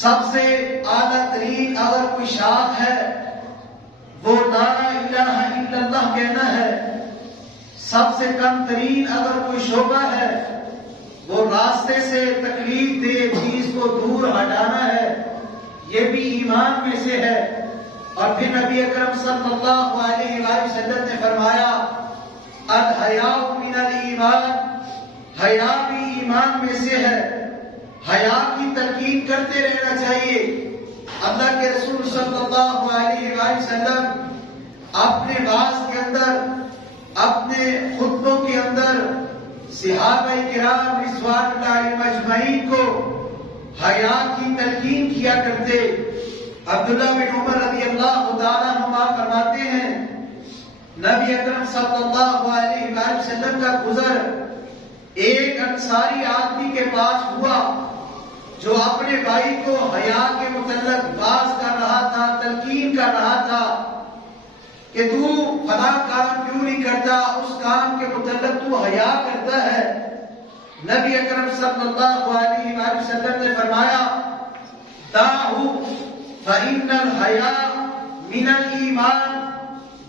سب سے اعلیٰ ترین اگر کوئی شاخ ہے وہ لا الہ الا اللہ کہنا ہے، سب سے کم ترین اگر کوئی شعبہ ہے وہ راستے سے تکلیف دہ چیز کو دور ہٹانا ہے، یہ بھی ایمان میں سے ہے۔ اور پھر نبی اکرم صلی اللہ علیہ وآلہ وسلم نے فرمایا الحیاء من الایمان، حیا بھی ایمان میں سے ہے۔ حیا کی تلقین کرتے رہنا چاہیے۔ اللہ کے رسول صلی اللہ علیہ وآلہ وسلم اپنے واعظ کے اندر، اپنے خطبوں کے اندر صحابہ کرام رضوان اللہ علیہم اجمعین کو حیا کی تلقین کیا کرتے۔ عبداللہ بن عمر رضی اللہ تعالیٰ عنہما فرماتے ہیں نبی اکرم صلی اللہ علیہ وآلہ وسلم کا گزر ایک انصاری آدمی کے پاس ہوا جو اپنے بھائی کو حیا کے متعلق باز کر رہا تھا، تلقین کر رہا تھا کہ تو فلاں کام کیوں نہیں کرتا، اس کام کے متعلق تو حیا کرتا ہے۔ نبی اکرم صلی اللہ علیہ وآلہ وسلم نے فرمایا دعہو فإن الحیاء من الایمان،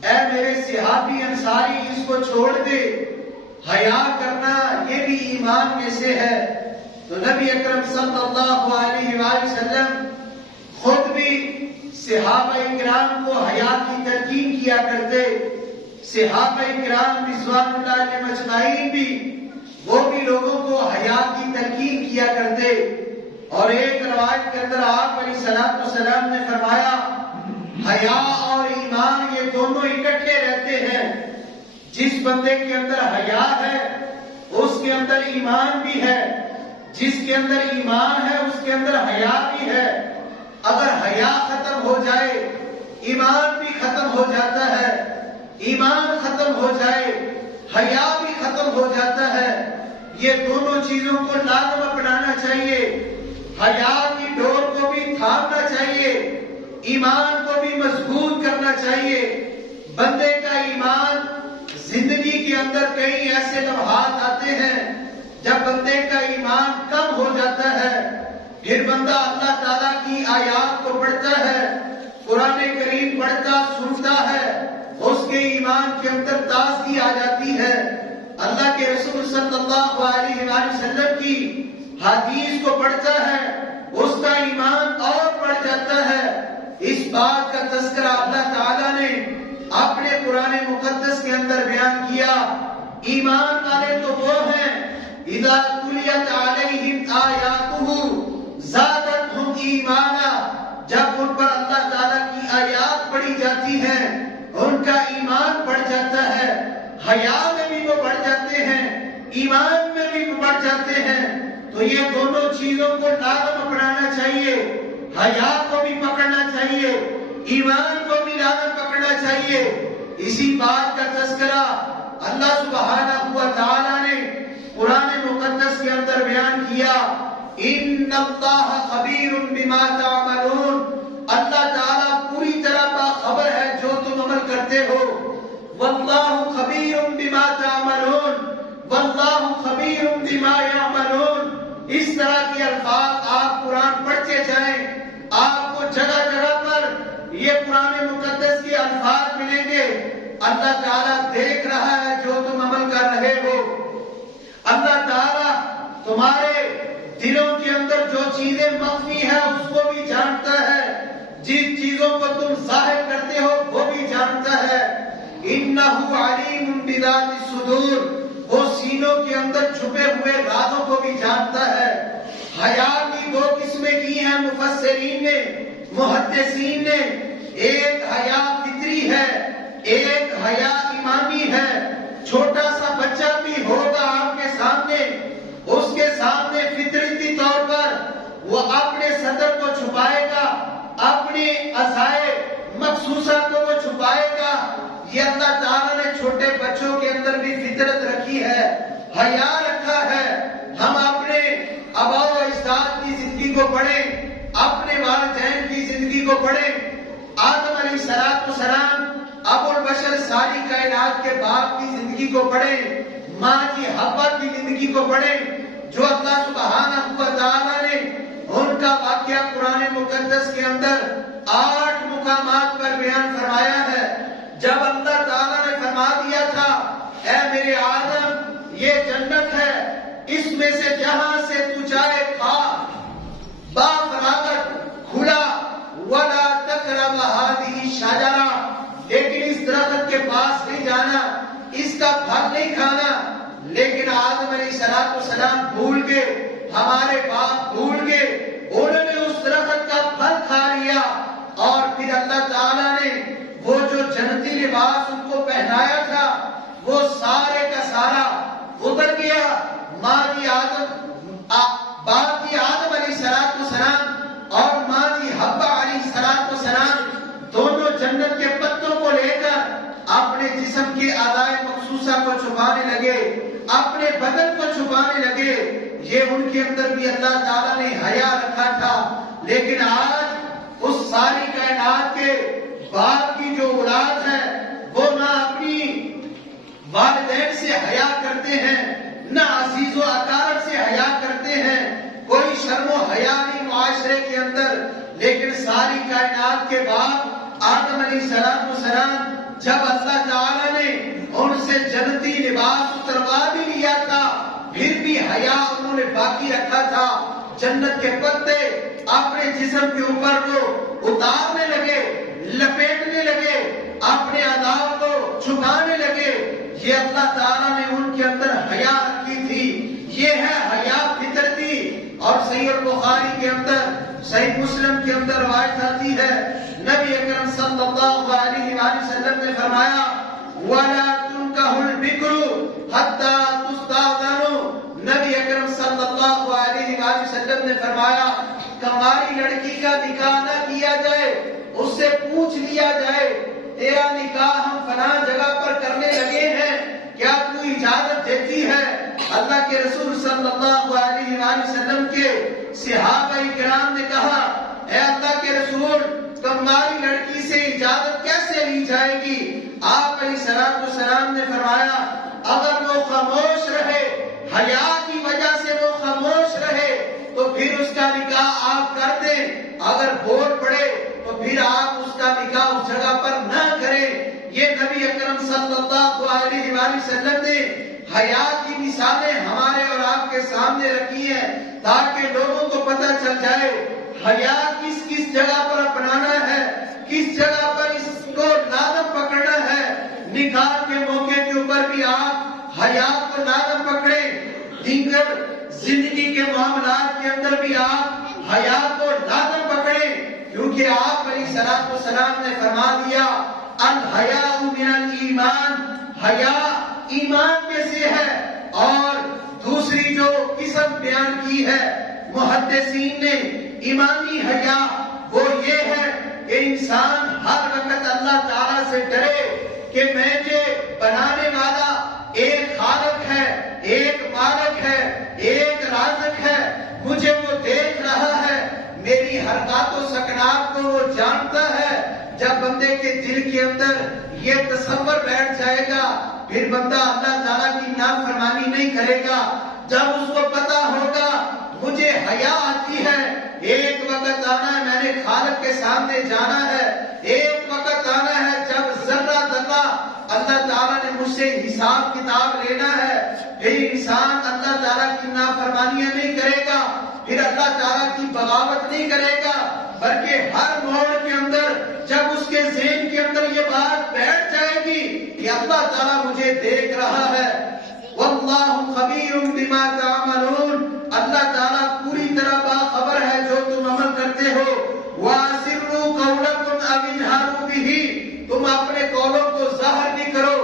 اے میرے صحابی انصاری اس کو چھوڑ دے، حیا کرنا یہ بھی ایمان میں سے ہے۔ تو نبی اکرم صلی اللہ علیہ وآلہ وسلم خود بھی صحابہ کرام کو حیا کی تلقین کیا کرتے، صحابہ کرام رضوان اللہ علیہم اجمعین بھی وہ بھی لوگوں کو حیا کی تلقین کیا کرتے۔ اور ایک روایت کے اندر آپ علیہ الصلوۃ والسلام نے فرمایا حیا اور ایمان یہ دونوں اکٹھے رہتے ہیں۔ جس بندے کے اندر حیا ہے اس کے اندر ایمان بھی ہے، جس کے اندر ایمان ہے اس کے اندر حیا بھی ہے۔ اگر حیا ختم ہو جائے ایمان بھی ختم ہو جاتا ہے، ایمان ختم ہو جائے حیا بھی ختم ہو جاتا ہے۔ یہ دونوں چیزوں کو لازم اپنانا چاہیے، حیا کی ڈور کو بھی تھامنا چاہیے، ایمان کو بھی مضبوط کرنا چاہیے۔ بندے کا ایمان زندگی کے اندر کئی ایسے لمحات آتے ہیں جب بندے کا ایمان کم ہو جاتا ہے، پھر بندہ اللہ تعالیٰ کی آیات کو پڑھتا ہے، قرآن کریم پڑھتا سنتا ہے، اس کے ایمان کے اندر تازگی آ جاتی ہے۔ اللہ کے رسول صلی اللہ علیہ وآلہ وسلم کی حدیث کو پڑھتا ہے، اس کا ایمان اور بڑھ جاتا ہے۔ اس بات کا تذکرہ اللہ تعالیٰ نے اپنے قرآن مقدس کے اندر بیان کیا۔ ایمان والے تو وہ ہیں اذا تلیت علیہم آیاتہ زادتہم ایمانا، جب ان پر اللہ تعالیٰ کی آیات پڑھی جاتی ہیں ان کا ایمان بڑھ جاتا ہے، حیا میں بھی وہ بڑھ جاتے ہیں، ایمان میں بھی وہ بڑھ جاتے ہیں۔ تو یہ دونوں چیزوں کو لازم اپنانا چاہیے، حیا کو بھی پکڑنا چاہیے، ایمان کو بھی لازم پکڑنا چاہیے۔ اسی بات کا تذکرہ اللہ سبحانہ و تعالیٰ نے قرآن مقدس کے اندر بیان کیا ان اللہ خبیر بما تعملون، اللہ تعالیٰ پوری طرح باخبر ہے جو تم عمل کرتے ہو۔ واللہ خبیر بما تعملون واللہ خبیر بما یعملون، اس طرح کے الفاظ آپ قرآن پڑھتے جائیں، آپ کو جگہ جگہ پر یہ قرآن مقدس کے الفاظ ملیں گے۔ اللہ تعالیٰ دیکھ رہا ہے جو تم عمل کر رہے ہو، اللہ تعالیٰ تمہارے دلوں کے اندر جو چیزیں مخفی ہیں اس کو بھی جانتا ہے، جن چیزوں کو تم ظاہر کرتے ہو وہ بھی جانتا ہے۔ انہ علیم بذات الصدور، وہ سینوں کے اندر چھپے ہوئے رازوں کو بھی جانتا ہے۔ حیا کی دو قسمیں کی ہیں مفسرین نے، محدثین نے، ایک حیا فطری ہے، ایک حیا ایمانی ہے۔ چھوٹا سا بچہ بھی ہوگا آپ کے سامنے، اس کے سامنے فطرتی طور پر وہ اپنے صدر کو چھپائے گا، اپنے اعضائے مخصوصہ کو وہ چھپائے گا۔ یہ اللہ تعالیٰ نے چھوٹے بچوں کے اندر بھی فطرت رکھی ہے، حیا رکھا ہے۔ ہم اپنے آباء و اجداد کی زندگی کو پڑھیں، اپنے والدین کی زندگی کو پڑھیں۔ آدم علیہ السلام ابو البشر ساری کائنات کے باپ کی زندگی کو پڑھیں، ماں کی حوا کی زندگی کو پڑھیں، جو اللہ سبحانہ و تعالیٰ نے ان کا واقعہ قرآن مقدس کے اندر 8 مقامات پر بیان فرمایا ہے. جب اللہ تعالیٰ نے فرما دیا تھا اے میرے آدم یہ جنت ہے، اس میں سے جہاں سے تو چاہے کھا، بافراغت کھلا، وَلَا تَقْرَبَ هَٰذِهِ الشَّجَرَةَ، لیکن اس درخت کے پاس نہیں جانا، اس کا پھل نہیں کھانا. لیکن آدم علیہ السلام بھول گئے، ہمارے باپ بھول گئے، انہوں نے اس درخت کا پھل کھا لیا. اور پھر اللہ تعالیٰ نے وہ جو جنتی لباس ان کو پہنایا تھا وہ سارے کا سارا اتر گیا. باپ کی آدم علیہ السلام اور ماں کی حوا علیہ السلام دونوں جنت کے پتوں کو لے کر اپنے جسم کے اعضاء مخصوصہ کو چھپانے لگے، اپنے بدن کو چھپانے لگے. یہ ان کے اندر بھی اللہ تعالیٰ نے حیا رکھا تھا. لیکن آج اس ساری کائنات کے باپ کی جو اولاد ہے وہ نہ اپنی والدین سے حیا کرتے ہیں، نہ عزیز و اقارب سے حیا کرتے ہیں، کوئی شرم و حیا نہیں معاشرے کے اندر. لیکن ساری کائنات کے باپ آدم علیہ السلام جب اللہ تعالیٰ نے ان سے جنتی لباس اتروا بھی لیا تھا پھر بھی حیا انہوں نے باقی رکھا تھا. جنت کے پتے اپنے جسم کے اوپر وہ اتارنے لگے، لپیٹنے لگے، اپنے اعضاء کو چھپانے لگے. یہ اللہ تعالیٰ نے ان کے اندر حیا رکھی تھی. یہ ہے حیا فطرتی. اور صحیح البخاری کے اندر، صحیح مسلم کے اندر روایت آتی ہے نبی اکرم صلی اللہ علیہ وآلہ وسلم نے فرمایا وَلَا تُنْكَحُ الْبِكْرُ حَتَّى تُسْتَأْذَنُ. نبی اکرم صلی اللہ علیہ وآلہ وسلم نے فرمایا کنواری لڑکی کا نکاح نہ کیا جائے، اس سے پوچھ لیا جائے تیرا نکاح ہم فلاں جگہ پر کرنے لگے ہیں، کیا تو اجازت دیتی ہے؟ اللہ کے رسول صلی اللہ علیہ وآلہ وسلم کے صحابہ کرام نے کہا اے اللہ کے رسول کنواری لڑکی سے اجازت کیسے لی جائے گی؟ آپ علیہ السلام نے فرمایا اگر وہ خاموش رہے، حیا کی وجہ سے وہ خاموش رہے تو پھر اس کا نکاح آپ کر دیں، اگر بول پڑے تو پھر آپ اس کا نکاح اس جگہ پر نہ کریں. یہ نبی اکرم صلی اللہ علیہ وآلہ وسلم نے حیا کی مثالیں ہمارے اور آپ کے سامنے رکھی ہیں تاکہ لوگوں کو پتہ چل جائے حیا کس کس جگہ پر اپنانا ہے، کس جگہ پر اس کو لازم پکڑنا ہے. نکاح کے موقع کے اوپر بھی آپ حیا کو لازم پکڑیں، دیگر زندگی کے معاملات کے اندر بھی آپ حیا کو لازم پکڑیں، کیونکہ آپ علیہ السلام نے فرما دیا الحیاء من الایمان، حیا ایمان میں سے ہے. اور دوسری جو قسم بیان کی ہے محدثین نے ایمانی حیا وہ یہ ہے کہ انسان ہر وقت اللہ تعالیٰ سے ڈرے کہ مجھے بنانے والا ایک خالق ہے، ایک مالک ہے، ایک رازق ہے، مجھے وہ دیکھ رہا ہے، میری حرکات و سکنات کو وہ جانتا ہے. جب بندے کے دل کے اندر یہ تصور بیٹھ جائے گا پھر بندہ اللہ تعالیٰ کی نافرمانی نہیں کرے گا. جب اس کو پتا ہوگا مجھے حیا آتی ہے، ایک وقت آنا ہے میں نے خالق کے سامنے جانا ہے، ایک وقت آنا ہے جب ذرہ ذرہ اللہ تعالیٰ نے مجھ سے حساب کتاب لینا ہے، پھر انسان اللہ تعالیٰ کی نافرمانیاں نہیں کرے گا، پھر اللہ تعالیٰ کی بغاوت نہیں کرے گا، بلکہ ہر موڑ کے اندر جب اس کے ذہن کے اندر یہ بات بیٹھ جائے گی کہ اللہ تعالیٰ مجھے دیکھ رہا ہے. واللہ خبیر بما تعملون، اللہ تعالیٰ پوری طرح باخبر ہے جو تم عمل کرتے ہو. واسروا قولکم او اجہروا بہ، تم اپنے قولوں کو ظاہر بھی کرو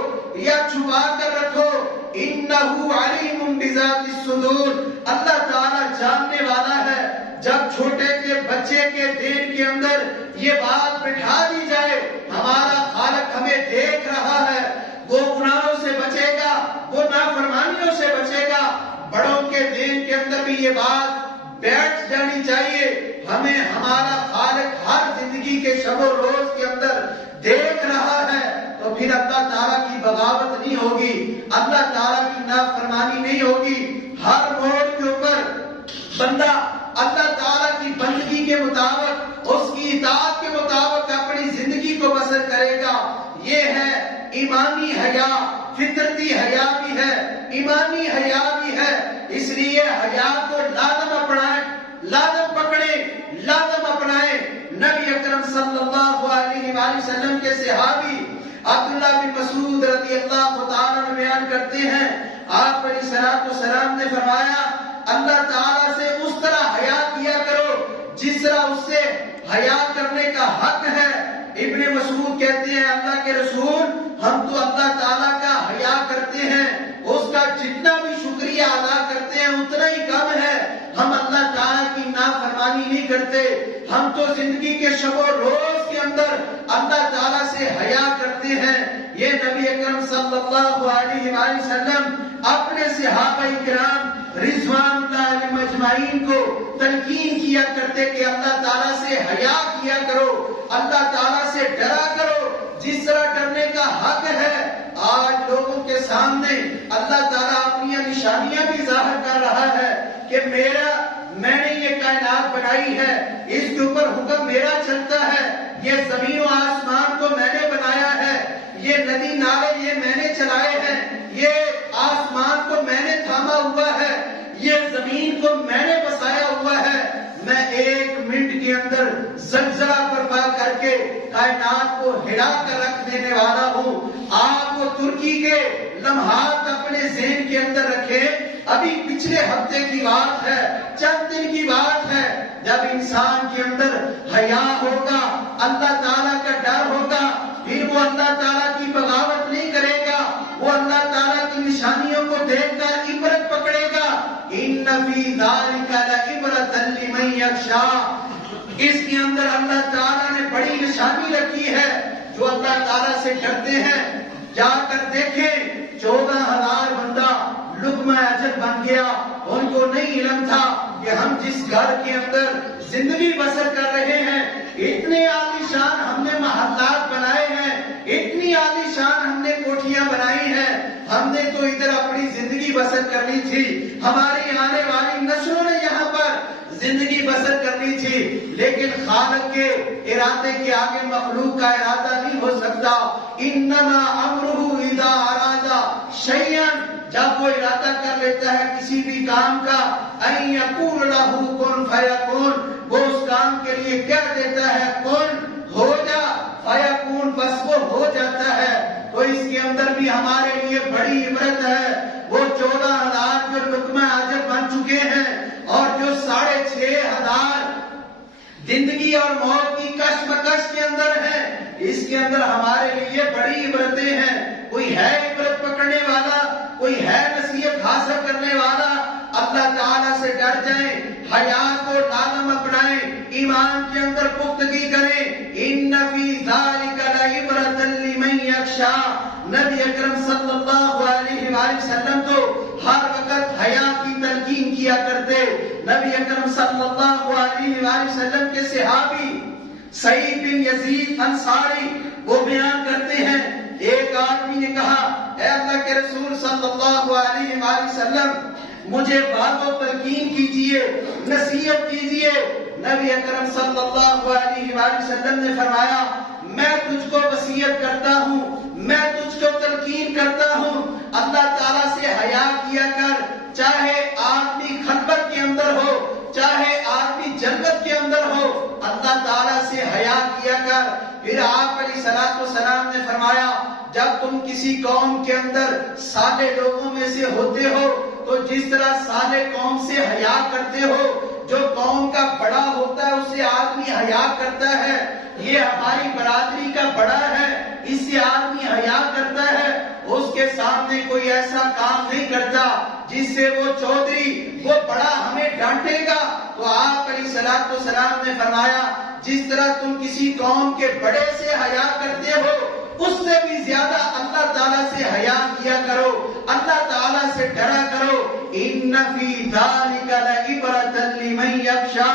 یا چھپا کر رکھو. انہ علیم بذات الصدور، اللہ تعالیٰ جاننے والا ہے. جب چھوٹے کے بچے کے دین کے اندر یہ بات بٹھا دی جائے ہمارا خالق ہمیں دیکھ رہا ہے، وہ گناہوں سے بچے گا، وہ نافرمانیوں سے بچے گا. بڑوں کے دین کے اندر بھی یہ بات بیٹھ جانی چاہیے، ہمیں ہمارا خالق ہر زندگی کے شب و روز کے اندر دیکھ رہا ہے. تو پھر اللہ تعالیٰ کی بغاوت نہیں ہوگی، اللہ تعالیٰ کی نافرمانی نہیں ہوگی. ہر موڑ کے اوپر بندہ اللہ تعالیٰ کی بندگی کے مطابق اس کی اطاعت کے مطابق اپنی زندگی کو بسر کرے گا. یہ ہے ایمانی حیا. فطرتی حیا بھی ہے، ایمانی حیا بھی ہے. اس لیے حیا کو لازم اپنائیں، لازم پکڑیں، لازم اپنائیں. نبی اکرم صلی اللہ علیہ وآلہ وسلم کے صحابی عبداللہ بن مسعود رضی اللہ تعالیٰ عنہ بیان کرتے ہیں، آپ علیہ الصلوۃ والسلام نے فرمایا اللہ تعالیٰ سے اس طرح حیا کیا کرو جس طرح اس سے حیا کرنے کا حق ہے. ابن مسعود کہتے ہیں اللہ کے رسول ہم تو اللہ تعالیٰ کا حیا کرتے ہیں، اس کا جتنا بھی شکریہ ادا کرتے ہیں اتنا ہی کم ہے. ہم اللہ تعالیٰ کی نافرمانی نہیں کرتے. ہم تو زندگی کے شب و روز کے اندر اللہ تعالیٰ سے حیا کرتے ہیں. یہ نبی اکرم صلی اللہ علیہ وآلہ وسلم اپنے صحابہ کرام رضوان اللہ علیہم اجمعین کو تلقین کیا کرتے کہ اللہ تعالیٰ سے حیا کیا کرو، اللہ تعالیٰ سے ڈرا کرو جس طرح ڈرنے کا حق ہے. آج لوگوں کے سامنے اللہ تعالیٰ اپنی نشانیاں بھی ظاہر کر رہا ہے کہ میں نے یہ کائنات بنائی ہے، اس کے اوپر حکم میرا چلتا ہے، یہ زمین و آسمان کو میں نے بنایا ہے، یہ ندی نالے یہ میں نے چلائے ہیں، یہ آسمان کو میں نے تھاما ہوا ہے، یہ زمین کو میں نے بسایا ہوا ہے. میں 1 منٹ کے اندر زلزلہ برپا کر کے کائنات کو ہلا کر رکھ دینے والا ہوں. آپ کو ترکی کے لمحات اپنے ذہن کے اندر رکھیں. ابھی پچھلے ہفتے کی بات ہے، چند دن کی بات ہے، جب انسان کے اندر حیا ہوگا، اللہ تعالیٰ کا ڈر ہوگا، پھر وہ اللہ تعالیٰ کی بغاوت نہیں کرے گا، وہ اللہ تعالیٰ کی نشانیوں کو دیکھ کر عبرت پکڑے گا. ان فی ذلک لعبرۃ لمن یخشی. اس کے اندر اللہ تعالیٰ نے بڑی نشانی رکھی ہے. جو اللہ تعالیٰ سے ڈرتے ہیں جا کر دیکھیں 14,000 بندہ لقمہ اجل بن گیا. ان کو نہیں علم تھا کہ ہم جس گھر کے اندر زندگی بسر کر رہے ہیں اتنے عالی شان ہم نے محلات بنائے ہیں، اتنی عالی شان ہم نے کوٹھیاں بنائی ہیں. ہم نے تو ادھر اپنی زندگی بسر کرنی تھی، ہماری آنے والی نسلوں نے یہاں پر زندگی بسر کرنی تھی. لیکن خالق کے ارادے کے آگے مخلوق کا ارادہ نہیں ہو سکتا. انما امرہ اذا اراد شیئا، جب وہ ارادہ کر لیتا ہے کسی بھی کام کا، ان یقول لہ کن فیکون، وہ اس کام کے لیے کہہ دیتا ہے کن، ہو جا، فیکون، بس وہ ہو جاتا ہے. تو اس کے اندر بھی ہمارے لیے بڑی عبرت ہے. وہ 14,000 جو لقمہ اجل بن چکے ہیں اور جو 6,500 زندگی اور موت کی کشمکش کے اندر ہے، اس کے اندر ہمارے لیے بڑی عبرتیں ہیں. کوئی ہے عبرت پکڑنے والا، کوئی ہے نصیحت حاصل کرنے والا. اللہ تعالیٰ سے ڈر جائیں، حیا کو لازم اپنائیں، ایمان کے اندر پختگی کریں. ان فی ذلک لعبرۃ لمن یخشی. نبی اکرم صلی اللہ علیہ وآلہ وسلم تو ہر وقت حیا کی تلقین کیا کرتے. نبی اکرم صلی اللہ علیہ وآلہ وسلم کے صحابی سعید بن یزید انصاری وہ بیان کرتے ہیں، ایک آدمی نے کہا اے اللہ کے رسول صلی اللہ علیہ وآلہ وسلم مجھے بات و تلقین کیجئے، نصیحت کیجئے. نبی اکرم صلی اللہ علیہ وآلہ وسلم نے فرمایا میں تجھ کو وصیت کرتا ہوں، میں تجھ کو تلقین کرتا ہوں، اللہ تعالیٰ سے حیا کیا کر. چاہے آدمی خلوت کے اندر ہو، چاہے آدمی جنت کے اندر ہو، اللہ تعالیٰ سے حیا کیا کر. پھر آپ علیہ الصلوۃ والسلام نے فرمایا جب تم کسی قوم کے اندر صالح لوگوں میں سے ہوتے ہو تو جس طرح صالح قوم سے حیا کرتے ہو، جو قوم کا بڑا ہوتا ہے اس سے آدمی حیا کرتا ہے. یہ ہماری برادری کا بڑا ہے، اس سے آدمی حیا کرتا ہے. اس کے سامنے کوئی ایسا کام نہیں کرتا جس سے وہ چودھری، وہ بڑا ہمیں ڈانٹے گا. تو آپ علیہ الصلوۃ والسلام نے فرمایا جس طرح تم کسی قوم کے بڑے سے حیا کرتے ہو اس سے بھی زیادہ اللہ تعالیٰ سے حیا کیا کرو، اللہ تعالیٰ سے ڈرا کرو. ان فی ذلک لعبرۃ لمن یخشی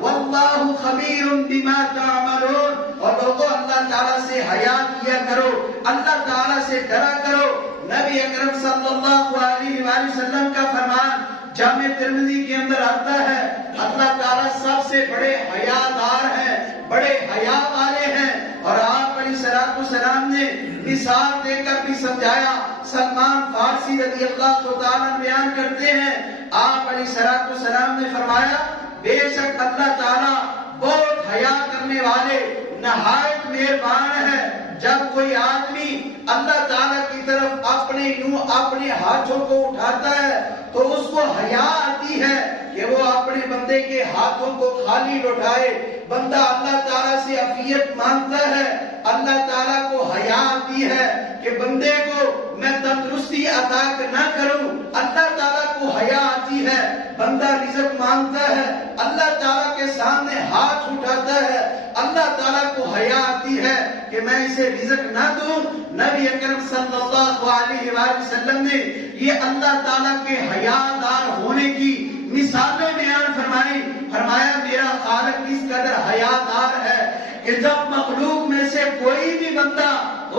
واللہ خبیر بما تعملون. اور لوگوں اللہ تعالیٰ سے حیا کیا کرو، اللہ تعالیٰ سے ڈرا کرو. نبی اکرم صلی اللہ علیہ وآلہ وسلم کا فرمان جامع ترمذی کے اندر آتا ہے اللہ تعالیٰ سب سے بڑے حیادار ہیں. بڑے حیا والے ہیں. اور آپ علیہ السلام نے مثال دے کر بھی سمجھایا. سلمان فارسی رضی اللہ تعالیٰ بیان کرتے ہیں آپ علیہ السلام نے فرمایا بے شک اللہ تعالیٰ بہت حیا کرنے والے نہایت مہربان ہے. جب کوئی آدمی اللہ تعالیٰ کی طرف اپنے ہاتھوں کو اٹھاتا ہے تو اس کو حیا آتی ہے کہ وہ اپنے بندے کے ہاتھوں کو خالی لوٹائے. بندہ اللہ تعالیٰ سے عافیت مانگتا ہے, اللہ تعالیٰ کو حیا آتی ہے کہ بندے کو میں تندرستی عطا نہ کروں. اللہ تعالیٰ کو حیا آتی ہے بندہ رزق مانگتا ہے, اللہ تعالیٰ کے سامنے ہاتھ اٹھاتا ہے, اللہ تعالیٰ کو حیا آتی ہے کہ میں اسے رزق نہ دوں. نبی اکرم صلی اللہ علیہ وآلہ وسلم نے یہ اللہ تعالیٰ کے حیا دار ہونے کی مثالیں بیان فرمائی. فرمایا میرا خالق کس قدر حیا دار ہے کہ جب مخلوق میں سے کوئی بھی بندہ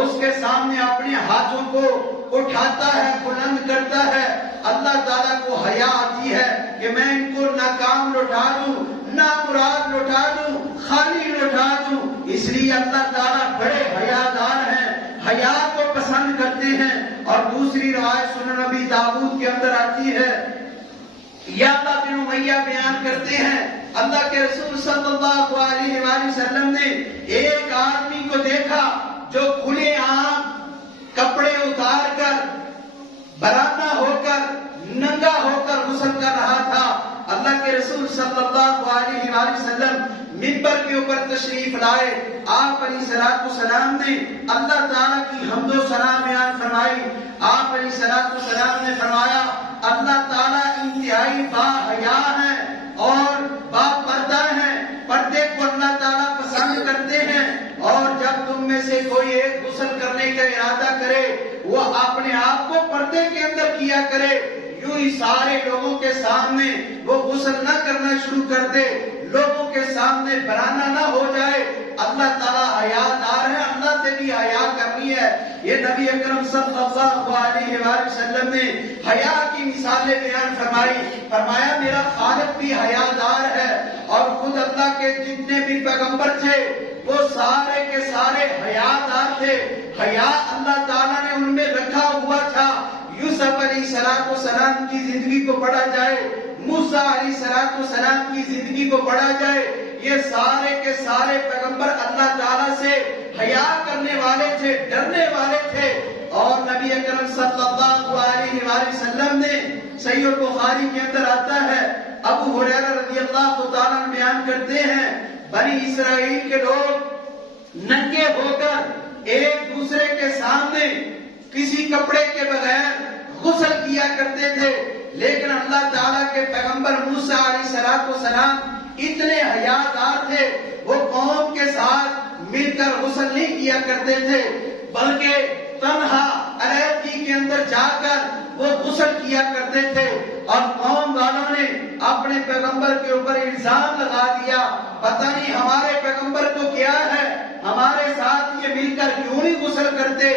اس کے سامنے اپنے ہاتھوں کو اٹھاتا ہے, بلند کرتا ہے, اللہ تعالیٰ کو حیا آتی ہے کہ میں ان کو ناکام لوٹا دوں, نامراد لوٹا دوں, خالی لوٹا دوں. اس لیے اللہ تعالیٰ بڑے حیا دار ہیں, حیا کو پسند کرتے ہیں. اور دوسری روایت سنن نبی داؤد کے اندر آتی ہے, یعلا بن امیہ بیان کرتے ہیں اللہ کے رسول صلی اللہ علیہ وآلہ وسلم نے ایک آدمی کو دیکھا جو کھلے عام کپڑے اتار کر برہنہ ہو کر ننگا ہو کر غسل کر رہا تھا. اللہ کے رسول صلی اللہ علیہ وآلہ وسلم منبر کے اوپر تشریف لائے. آپ علیہ السلام نے اللہ تعالیٰ کی حمد و ثنا بیان فرمائی. آپ علیہ السلام نے فرمایا اللہ تعالیٰ انتہائی با حیا ہے اور با پردہ ہے. پردے کو اللہ تعالیٰ پسند کرتے ہیں, اور جب تم میں سے کوئی ایک غسل کرنے کا ارادہ کرے وہ اپنے آپ کو پردے کے اندر کیا کرے. یوں ہی سارے لوگوں کے سامنے وہ غسل نہ کرنا شروع کر دے, لوگوں کے سامنے برہنہ نہ ہو جائے. اللہ تعالیٰ حیا دار ہے, اللہ سے بھی حیا کرنی ہے. یہ نبی اکرم صلی اللہ علیہ وآلہ وسلم نے حیا کی مثالیں بیان فرمائی. فرمایا میرا خالق بھی حیا دار ہے, اور خود اللہ کے جتنے بھی پیغمبر تھے وہ سارے کے سارے حیا دار تھے. حیا اللہ تعالیٰ نے ان میں رکھا ہوا تھا. یوسف علیہ السلام کی زندگی کو پڑھا جائے, موسیٰ علیہ السلام کی زندگی کو پڑھا جائے, یہ سارے کے سارے پیغمبر اللہ تعالیٰ سے حیا کرنے والے تھے, ڈرنے والے تھے. اور نبی اکرم صلی اللہ علیہ وآلہ وسلم نے صحیح البخاری کے اندر آتا ہے, ابو ہریرہ رضی اللہ تعالیٰ بیان کرتے ہیں بنی اسرائیل کے لوگ ننگے ہو کر ایک دوسرے کے سامنے کسی کپڑے کے بغیر غسل کیا کرتے تھے, لیکن اللہ تعالیٰ کے پیغمبر موسیٰ علیہ السلام اتنے حیا دار تھے, وہ قوم کے ساتھ مل کر غسل نہیں کیا کرتے تھے, بلکہ تنہا علیحدگی کے اندر جا کر وہ غسل کیا کرتے تھے. اور قوم والوں نے اپنے پیغمبر کے اوپر الزام لگا دیا, پتہ نہیں ہمارے پیغمبر کو کیا ہے, ہمارے ساتھ یہ مل کر کیوں نہیں غسل کرتے.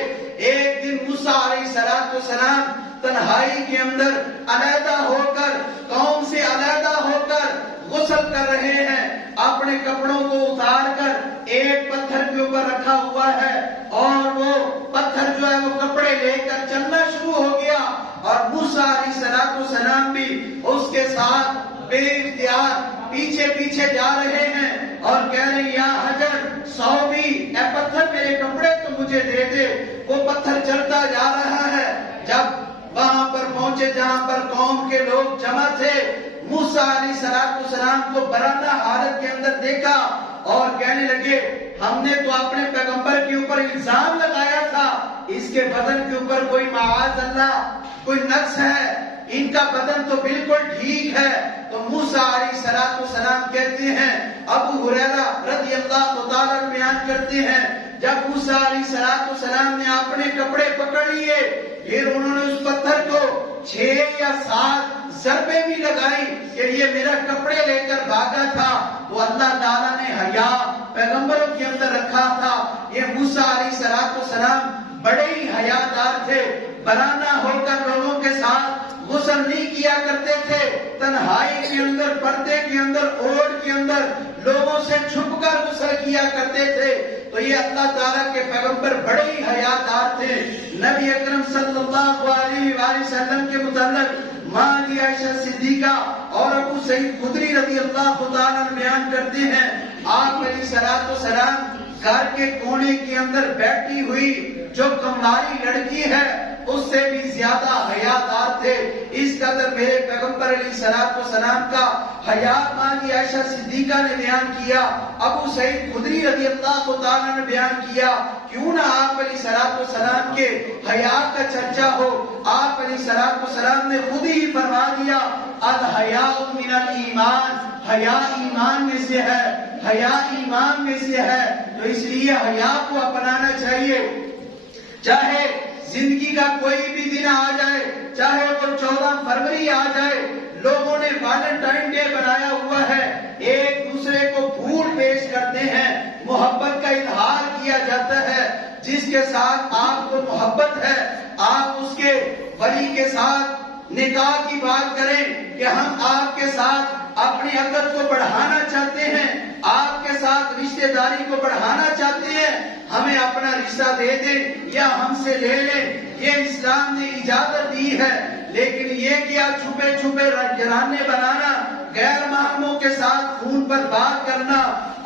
ایک دن موسیٰ علیہ السلام تنہائی کے اندر علیحدہ ہو کر, قوم سے علیحدہ ہو کر غسل کر رہے ہیں, اپنے کپڑوں کو اتار کر ایک پتھر کے اوپر رکھا ہوا ہے, اور وہ پتھر جو ہے وہ کپڑے لے کر چلنا شروع ہو گیا. اور موسیٰ علیہ السلام بھی اس کے ساتھ بے اختیار پیچھے پیچھے جا رہے ہیں اور کہہ رہے ہیں یا حجر صوبی, اے پتھر میرے کپڑے تو مجھے دے دے. وہ پتھر چلتا جا رہا ہے. جب وہاں پر پہنچے جہاں پر قوم کے لوگ جمع تھے, موسیٰ علیہ السلام کو برہنہ حالت کے اندر دیکھا اور کہنے لگے ہم نے تو اپنے پیغمبر کے اوپر الزام لگایا تھا, اس کے بدن کے اوپر کوئی معاذ اللہ کوئی نقص ہے, ان کا بدن تو بالکل ٹھیک ہے. تو موسیٰ علیہ السلام کہتے ہیں, ابو ہریرہ رضی اللہ تعالیٰ بیان کرتے ہیں جب موسیٰ علیہ السلام نے اپنے کپڑے پکڑ لیے, پھر انہوں نے اس پتھر کو 6 یا 7 ضربے بھی لگائی کہ یہ میرا کپڑے لے کر بھاگا تھا. تو اللہ تعالیٰ نے حیا پیغمبروں کے اندر رکھا تھا. یہ موسیٰ علیہ السلام بڑے ہی حیا دار تھے, برہنہ ہو کر لوگوں کے ساتھ غسل نہیں کیا کرتے تھے, تنہائی کے اندر, پردے کے اندر, اوڑھ کے اندر لوگوں سے چھپ کر غسل کیا کرتے تھے تو یہ اللہ تعالیٰ کے پیغمبر بڑے ہی حیادار تھے. نبی اکرم صلی اللہ علیہ وآلہ وسلم کے متعلق ماں عائشہ صدیقہ اور ابو سعید خدری رضی اللہ تعالیٰ بیان کرتے ہیں آپ علیہ الصلوۃ والسلام گھر کے کونے کے اندر بیٹھی ہوئی جو کماری لڑکی ہے اس سے بھی زیادہ حیادار تھے. اس قدر میرے پیغمبر علیہ الصلوۃ والسلام کا حیا ماں عائشہ صدیقہ نے بیان کیا. ابو سعید خدری رضی اللہ تعالیٰ نے بیان کیا کیوں نہ آپ علیہ الصلوۃ والسلام کے حیا کا چرچا ہو. آپ علیہ الصلوۃ والسلام نے خود ہی فرما دیا الحیاء من الایمان، حیا ایمان میں سے ہے، حیا ایمان میں سے ہے. تو اس لیے حیا کو اپنانا چاہیے. چاہے زندگی کا کوئی بھی دن آ جائے، چاہے وہ 14 فروری آ جائے، لوگوں نے ویلنٹائن ڈے بنایا ہوا ہے، ایک دوسرے کو پھول پیش کرتے ہیں، محبت کا اظہار کیا جاتا ہے. جس کے ساتھ آپ کو محبت ہے آپ اس کے ولی کے ساتھ نکاح کی بات کریں کہ ہم آپ کے ساتھ اپنی عقد کو بڑھانا چاہتے ہیں، آپ کے ساتھ رشتہ داری کو بڑھانا چاہتے ہیں، ہمیں اپنا رشتہ دے دیں یا ہم سے لے لیں. یہ اسلام نے اجازت دی ہے. لیکن یہ کیا چھپے چھپے جرانے بنانا، غیر محرموں کے ساتھ خون پر بات کرنا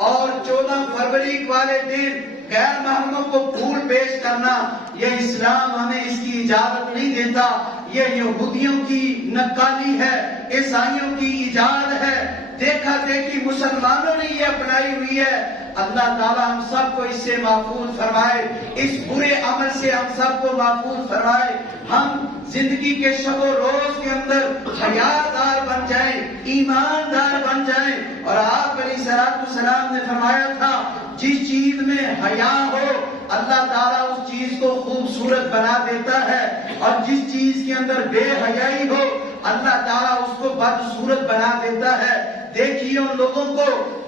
اور 14 فروری والے دن غیر محرموں کو پھول پیش کرنا، یہ اسلام ہمیں اس کی اجازت نہیں دیتا. یہ یہودیوں کی نقالی ہے، عیسائیوں کی ایجاد ہے، دیکھا دیکھی مسلمانوں نے یہ اپنائی ہوئی ہے. اللہ تعالیٰ ہم سب کو اس سے محفوظ فرمائے، اس برے عمل سے ہم سب کو محفوظ فرمائے. ہم زندگی کے شب و روز کے اندر حیادار بن جائیں، ایماندار بن جائیں. اور آپ علیہ الصلوۃ والسلام نے فرمایا تھا جس چیز میں حیا ہو اللہ تعالیٰ اس چیز کو خوبصورت بنا دیتا ہے، اور جس چیز کے اندر بے حیائی ہو اللہ تعالیٰ اس کو بدصورت بنا دیتا ہے. دیکھیے ان لوگوں کو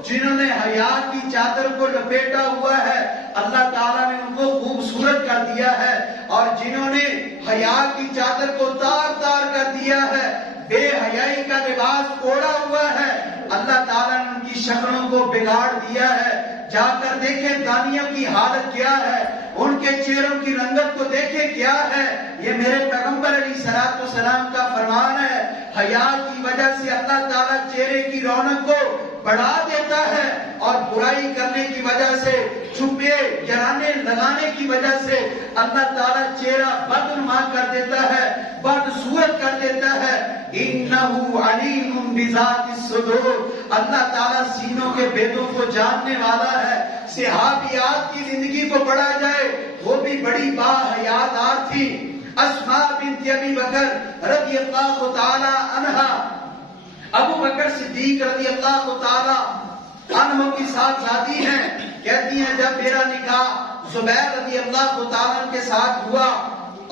جنہوں نے حیا کی چادر کو لپیٹا ہوا ہے اللہ تعالیٰ نے ان کو خوبصورت کر دیا ہے، اور جنہوں نے حیا کی چادر کو تار تار کر دیا ہے، بے حیائی کا لباس اوڑھا ہوا ہے، اللہ تعالیٰ نے ان کی شکلوں کو بگاڑ دیا ہے. جا کر دیکھیں دانیوں کی حالت کیا ہے، ان کے چہروں کی رنگت کو دیکھیں کیا ہے. یہ میرے پیغمبر علیہ الصلوۃ والسلام کا فرمان ہے. حیا کی وجہ سے اللہ تعالیٰ چہرے کی رونق کو بڑھا دیتا ہے، اور برائی کرنے کی وجہ سے، چھپے جرانے لگانے کی وجہ سے اللہ تعالیٰ چہرہ بدنما کر دیتا ہے، بدصورت کر دیتا ہے. انہ علیم بذات الصدور، اللہ تعالیٰ سینوں کے بھیدوں کو جاننے والا ہے. صحابیات کی زندگی کو پڑھا جائے وہ بھی بڑی باحیادار تھی. اسماء بنت ابی بکر رضی اللہ تعالی عنہا ابو بکر صدیق رضی اللہ تعالی عنہ کی صاحبزادی ہیں. کہتی ہیں جب میرا نکاح زبیر رضی اللہ تعالی کے ساتھ ہوا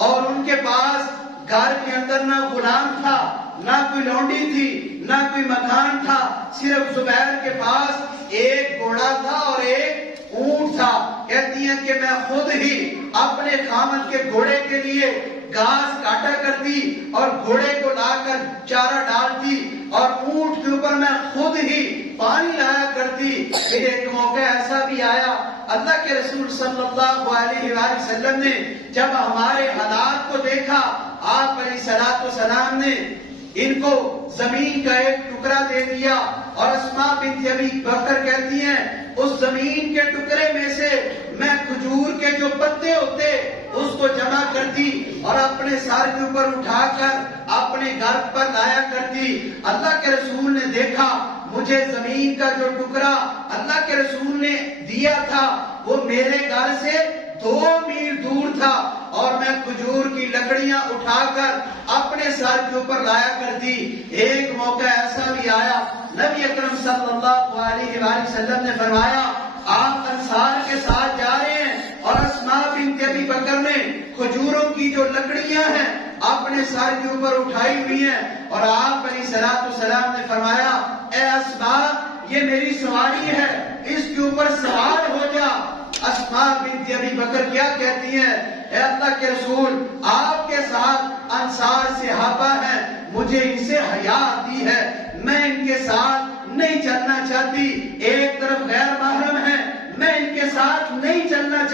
اور ان کے پاس گھر کے اندر نہ غلام تھا، نہ کوئی لونڈی تھی، نہ کوئی مکان تھا، صرف زبیر کے پاس ایک گھوڑا تھا اور ایک اونٹ تھا. کہتی ہیں کہ میں خود ہی اپنے خامد کے گھوڑے کے لیے گھاس کاٹا کرتی اور گھوڑے کو لا کر چارہ ڈالتی، اور اونٹ کے اوپر میں خود ہی پانی لایا کرتی. پھر ایک موقع ایسا بھی آیا اللہ کے رسول صلی اللہ علیہ وآلہ وسلم نے جب ہمارے حالات کو دیکھا، آپ علیہ الصلوۃ والسلام نے ان کو زمین کا ایک ٹکڑا دے دیا. اور اسماء بنت ابی بکر کہتی ہیں اس زمین کے ٹکڑے میں سے میں کھجور کے جو پتے ہوتے اس کو جمع کرتی اور اپنے سر کے اوپر اٹھا کر اپنے گھر پر لایا کرتی. اللہ کے رسول نے دیکھا مجھے زمین کا جو ٹکڑا اللہ کے رسول نے دیا تھا وہ میرے گھر سے 2 میل دور تھا، اور میں کھجور کی لکڑیاں اٹھا کر اپنے سر کے اوپر لایا کرتی. ایک موقع ایسا بھی آیا نبی اکرم صلی اللہ علیہ وآلہ وسلم نے فرمایا آپ انصار کے ساتھ جا رہے ہیں اور اسماء بنت ابی بکر نے کھجوروں کی جو لکڑیاں ہیں اپنے سر کے اوپر اٹھائی ہوئی ہیں، اور آپ علیہ الصلوۃ والسلام نے فرمایا اے اسماء یہ میری سواری ہے، اس کے اوپر سوار ہو جا. اسماء بنت ابی بکر کیا کہتی ہیں اے اللہ کے رسول آپ کے ساتھ انصار صحابہ ہیں، مجھے ان سے حیا آتی ہے، میں ان کے ساتھ نہیں چلنا چاہتی. ایک طرف غیر محرم ہیں،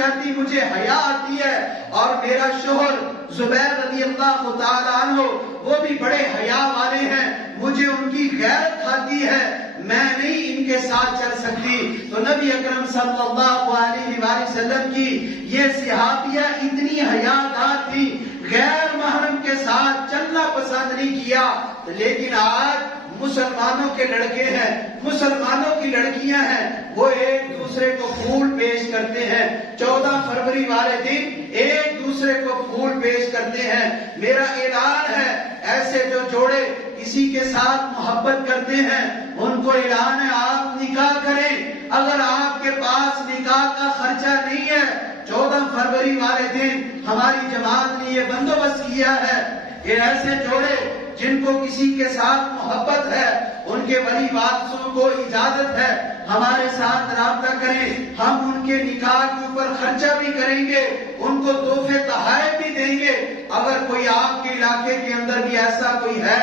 چاہتی، مجھے حیا آتی ہے، اور میرا شوہر زبیر رضی اللہ تعالیٰ عنہ وہ بھی بڑے حیا والے ہیں، مجھے ان کی غیرت کھاتی ہے، میں نہیں ان کے ساتھ چل سکتی۔ تو نبی اکرم صلی اللہ علیہ وآلہ وسلم کی یہ صحابیہ اتنی حیادار تھی، غیر محرم کے ساتھ چلنا پسند نہیں کیا۔ لیکن آج مسلمانوں کے لڑکے ہیں، مسلمانوں کی لڑکیاں ہیں، وہ ایک دوسرے کو پھول پیش کرتے ہیں، 14 فروری والے دن ایک دوسرے کو پھول پیش کرتے ہیں۔ میرا اعلان ہے، ایسے جو جوڑے کسی کے ساتھ محبت کرتے ہیں ان کو اعلان ہے آپ نکاح کریں۔ اگر آپ کے پاس نکاح کا خرچہ نہیں ہے، 14 فروری والے دن ہماری جماعت نے یہ بندوبست کیا ہے کہ ایسے جوڑے جن کو کسی کے ساتھ محبت ہے، ان کے ولی وارثوں کو اجازت ہے ہمارے ساتھ رابطہ کریں، ہم ان کے نکاح کے اوپر خرچہ بھی کریں گے، ان کو تحفے تحائف بھی دیں گے۔ اگر کوئی آپ کے علاقے کے اندر بھی ایسا کوئی ہے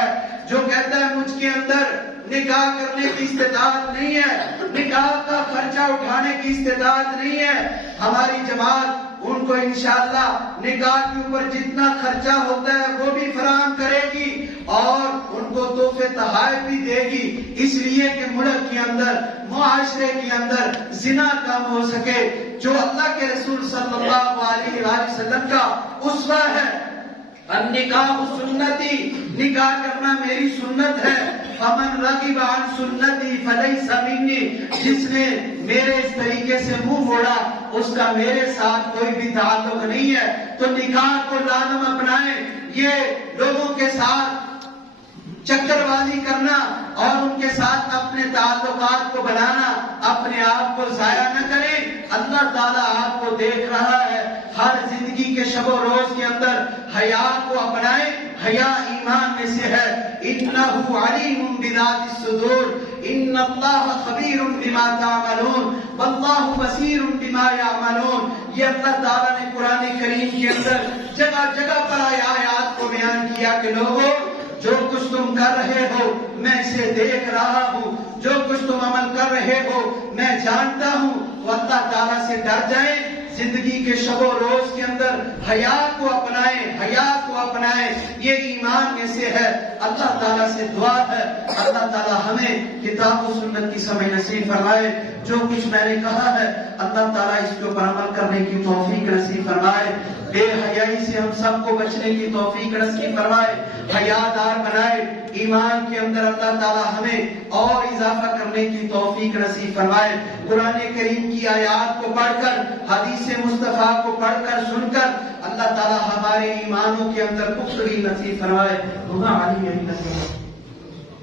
جو کہتا ہے مجھ کے اندر نکاح کرنے کی استطاعت نہیں ہے، نکاح کا خرچہ اٹھانے کی استطاعت نہیں ہے، ہماری جماعت ان کو انشاءاللہ نکاح کے اوپر جتنا خرچہ ہوتا ہے وہ بھی فراہم کرے گی اور ان کو تحفے تحائف بھی دے گی، اس لیے کہ ملک کے اندر، معاشرے کے اندر زنا کم ہو سکے۔ جو اللہ کے رسول صلی اللہ علیہ وآلہ وسلم کا اسوہ ہے، النکاح سنتی، نکاح کرنا میری سنت ہے، فمن رغب عن سنتی فلیس منی، جس نے میرے اس طریقے سے منہ موڑا اس کا میرے ساتھ کوئی بھی تعلق نہیں ہے۔ تو نکاح کو لازم اپنائیں، یہ لوگوں کے ساتھ چکر بازی کرنا اور ان کے ساتھ اپنے تعلقات کو بنانا، اپنے آپ کو ضائع نہ کریں۔ اللہ تعالیٰ آپ کو دیکھ رہا ہے، ہر زندگی کے شب و روز کے اندر حیا کو اپنائیں، حیا ایمان میں سے ہے۔ انہ علیم بذات الصدور، ان اللہ خبیر بما تعملون واللہ بصیر بما یعملون۔ یہ اللہ تعالیٰ نے قرآن کریم کے اندر جگہ جگہ پر آیات کو بیان کیا کہ لوگوں جو کچھ تم کر رہے ہو میں اسے دیکھ رہا ہوں، جو کچھ تم عمل کر رہے ہو میں جانتا ہوں۔ تو اللہ تعالیٰ سے ڈر جائیں، زندگی کے شب و روز کے اندر حیا کو اپنائیں، حیا کو اپنائیں، یہ ایمان میں سے ہے۔ اللہ تعالیٰ سے دعا ہے اللہ تعالیٰ ہمیں کتاب و سنت کی سمجھ نصیب فرمائے۔ جو کچھ میں نے کہا ہے اللہ تعالیٰ اس کے اوپر عمل کرنے کی توفیق نصیب فرمائے، بے حیائی سے ہم سب کو بچنے کی توفیق نصیب فرمائے، حیادار بنائے، ایمان کے اندر اللہ تعالیٰ ہمیں اور اضافہ کرنے کی توفیق نصیب فرمائے۔ قرآن کریم کی آیات کو پڑھ کر، حدیث مصطفیٰ کو پڑھ کر سن کر اللہ تعالیٰ ہمارے ایمانوں کے اندر پختگی نصیب فرمائے۔